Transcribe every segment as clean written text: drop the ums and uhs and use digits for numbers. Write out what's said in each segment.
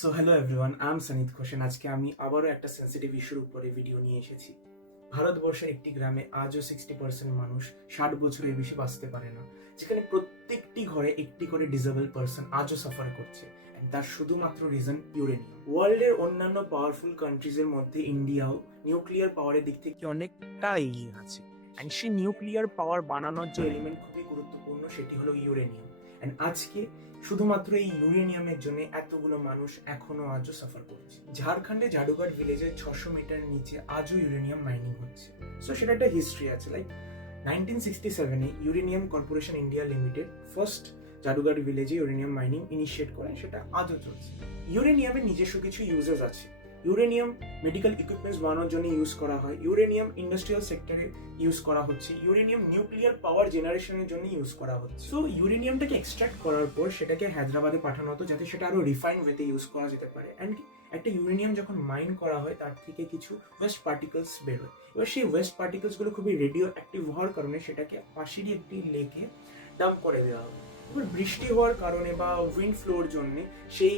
So hello everyone, I am Sonit Ghoshen. আজকে আমি আবারও একটা সেন্সিটিভ ইস্যুর উপরে ভিডিও নিয়ে এসেছি। ভারতবর্ষের একটি গ্রামে আজও 60% মানুষ 60 বছরের বেশি বাঁচতে পারে না, যেখানে প্রত্যেকটি ঘরে একটি করে ডিসেবল পার্সন আজও সাফার করছে। And তার শুধুমাত্র রিজন ইউরেনিয়াম। ওয়ার্ল্ডের অন্যান্য পাওয়ারফুল কান্ট্রিজের মধ্যে ইন্ডিয়াও নিউক্লিয়ার পাওয়ারের দিক থেকে অনেকটা এগিয়ে আছে। অ্যান্ড সেই নিউক্লিয়ার পাওয়ার বানানোর যে এলিমেন্ট খুবই গুরুত্বপূর্ণ, সেটি হলো ইউরেনিয়াম। অ্যান্ড আজকে শুধুমাত্র এই ইউরেনিয়ামের জন্য এতগুলো মানুষ এখনো আজও সাফার করছে। ঝাড়খণ্ডে জাডুঘাট ভিলেজের 600 মিটার নিচে আজও ইউরেনিয়াম মাইনিং হচ্ছে। সো সেটা একটা হিস্ট্রি আছে। লাইক 1967-এ uranium corporation India limited first Jadughat ভিলেজে ইউরেনিয়াম মাইনিং ইনিশিয়েট করে, সেটা আজও চলছে। ইউরেনিয়ামের নিজস্ব কিছু ইউজেস আছে। ইউরেনিয়াম মেডিকেল ইকুইপমেন্টস বানানোর জন্য ইউজ করা হয়, ইউরেনিয়াম ইন্ডাস্ট্রিয়াল সেক্টরে ইউজ করা হচ্ছে, ইউরেনিয়াম নিউক্লিয়ার পাওয়ার জেনারেশনের জন্য ইউজ করা হচ্ছে। সো ইউরেনিয়ামটাকে এক্সট্রাক্ট করার পর সেটাকে হায়দ্রাবাদে পাঠানো হতো, যাতে সেটা আরো রিফাইন ওয়েতে ইউজ করা যেতে পারে। অ্যান্ড একটা ইউরেনিয়াম যখন মাইন করা হয়, তার থেকে কিছু ওয়েস্ট পার্টিকেলস বের হয়। এবার সেই ওয়েস্ট পার্টিকেলস গুলো খুবই রেডিও অ্যাক্টিভ হওয়ার কারণে সেটাকে পাশেরই একটি লেকে ডাম্প করে দেওয়া হয়। এবার বৃষ্টি হওয়ার কারণে বা উইন্ড ফ্লোর জন্য সেই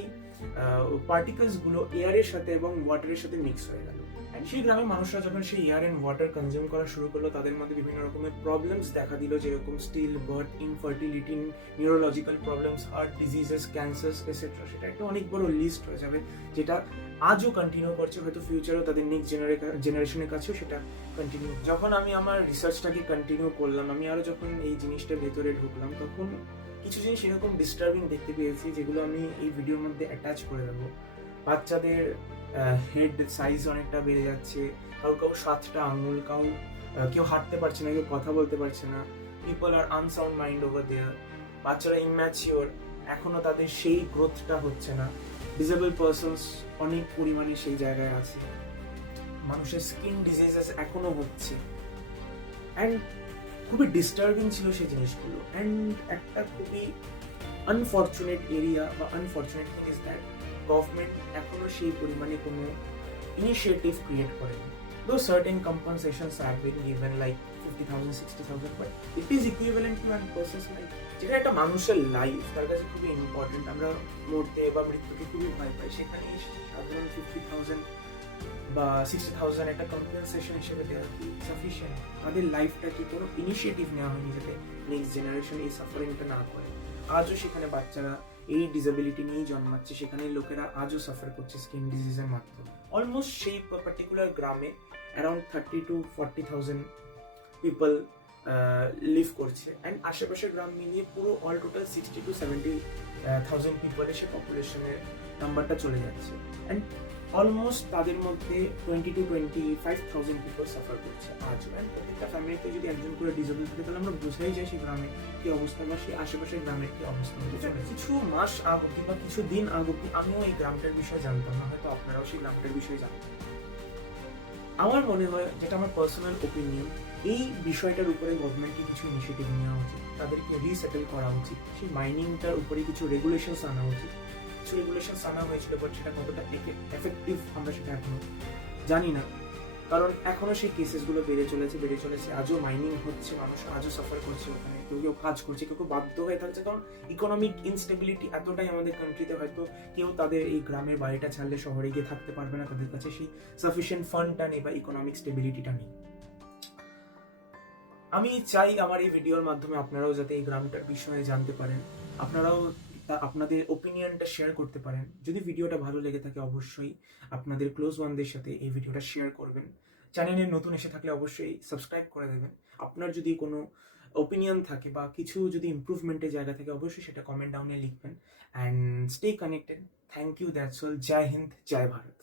পার্টিকেলস গুলো এয়ারের সাথে এবং ওয়াটারের সাথে মিক্স হয়ে গেল। সেই গ্রামের মানুষরা যখন সেই এয়ার এন্ড ওয়াটার কনজিউম করা শুরু করলো, তাদের মধ্যে বিভিন্ন রকমের প্রবলেমস দেখা দিল, যেরকম still birth, infertility, neurological problems, heart diseases, cancers etcetera. সেটা একটা অনেক বড় লিস্ট হয়ে যাবে, যেটা আজও কন্টিনিউ করছে, হয়তো ফিউচারেও তাদের নেক্সট জেনারেশনের কাছেও সেটা কন্টিনিউ। যখন আমি আমার রিসার্চটাকে কন্টিনিউ করলাম, আমি আরো যখন এই জিনিসটার ভেতরে ঢুকলাম, তখন কিছু জিনিস এরকম ডিস্টার্বিং দেখতে পেয়েছি, যেগুলো আমি এই ভিডিওর মধ্যে অ্যাটাচ করে দেবো। বাচ্চাদের হেড সাইজ অনেকটা বেড়ে যাচ্ছে, কাউ 7টা আঙুল, কেউ হাঁটতে পারছে না, কেউ কথা বলতে পারছে না। People are unsound mind over there. বাচ্চারা ইম্যাচিওর, এখনো তাদের সেই গ্রোথটা হচ্ছে না। ডিসেবল পার্সনস অনেক পরিমাণে সেই জায়গায় আছে। মানুষের স্কিন ডিজিজেস এখনো হচ্ছে। অ্যান্ড খুবই ডিস্টার্বিং ছিল সেই জিনিসগুলো। অ্যান্ড একটা খুবই আনফর্চুনেট এরিয়া বা unfortunate thing is that government এখনো সেই পরিমাণে কোনো ইনিশিয়েটিভ ক্রিয়েট করেনি। Though certain compensations have been given, like 50,000, 60,000, but it is equivalent to an person's life. যেটা একটা মানুষের লাইফ, তার কাছে খুবই ইম্পর্টেন্ট। আমরা মরতে বা মৃত্যুকে খুবই ভয় পাই, সেখানে সাধারণ 50,000 বা 60,000 একটা কম্পেনসেশন হিসেবে দেওয়া কি সাফিসিয়েন্ট? তাদের লাইফটা কি কোনো ইনিশিয়েটিভ নেওয়া হয়নি যাতে নেক্সট জেনারেশন এই সাফারিংটা না করে? আজও সেখানে বাচ্চারা এই ডিসেবিলিটি নিয়েই জন্মাচ্ছে, সেখানে লোকেরা আজও সাফার করছে স্কিন ডিজিজের মাধ্যমে। অলমোস্ট সেই পার্টিকুলার গ্রামে অ্যারাউন্ড 30,000 to 40,000 পিপল লিভ করছে। অ্যান্ড আশেপাশের গ্রাম মিলিয়ে পুরো অল টোটাল 60,000 to 70,000 পিপলের সে পপুলেশনের নাম্বারটা চলে যাচ্ছে। অ্যান্ড অলমোস্ট তাদের মধ্যে 20,000 to 25,000 পিপল সাফার করছে আজ। অ্যান্ড প্রত্যেকটা ফ্যামিলিতে যদি একজন করে ডিসেবল থাকে, তাহলে আমরা বুঝাই যায় সেই গ্রামে কি অবস্থা বা সেই আশেপাশের গ্রামের কি অবস্থা। কিছু মাস আগ অব্দি বা কিছু দিন আগ অব্দি আমিও এই গ্রামটার বিষয়ে জানতাম না, হয়তো আপনারাও সেই গ্রামটার বিষয়ে জানতেন। আমার মনে হয়, যেটা আমার পার্সোনাল ওপিনিয়ন, এই বিষয়টার উপরে গভর্নমেন্টকে কিছু ইনিশিয়েটিভ নেওয়া উচিত, তাদেরকে রিসেটেল করা উচিত, সেই মাইনিংটার উপরে কিছু রেগুলেশনস আনা উচিত। কিছু রেগুলেশনস আনা হয়েছিল, বাট সেটা কতটা এফেক্টিভ আমরা সেটা এখনো জানি না। কারণ এখনো সেই কেসেসগুলো বেড়ে চলেছে। আজও মাইনিং হচ্ছে, মানুষ আজও সাফার করছে ওখানে, কেউ কাজ করছে, কেউ বাধ্য হয়ে থাকছে। কারণ ইকোনমিক ইনস্টেবিলিটি এতটাই আমাদের কান্ট্রিতে, হয়তো কেউ তাদের এই গ্রামের বাড়িটা ছাড়লে শহরে গিয়ে থাকতে পারবে না, তাদের কাছে সেই সাফিসিয়েন্ট ফান্ডটা নেই বা ইকোনমিক স্টেবিলিটিটা নেই। আমি চাই আমার এই ভিডিওর মাধ্যমে আপনারাও যাতে এই গ্রামটার বিষয়ে জানতে পারেন, আপনারাও আপনাদের ওপিনিয়নটা শেয়ার করতে পারেন। যদি ভিডিওটা ভালো লেগে থাকে, অবশ্যই আপনাদের ক্লোজ ওয়ানদের সাথে এই ভিডিওটা শেয়ার করবেন। চ্যানেলে নতুন এসে থাকলে অবশ্যই সাবস্ক্রাইব করে দেবেন। আপনার যদি কোনো ওপিনিয়ন থাকে বা কিছু যদি ইমপ্রুভমেন্টের জায়গা থাকে, অবশ্যই সেটা কমেন্ট ডাউনে লিখবেন। And stay connected. Thank you, that's all. Jai Hind, Jai Bharat.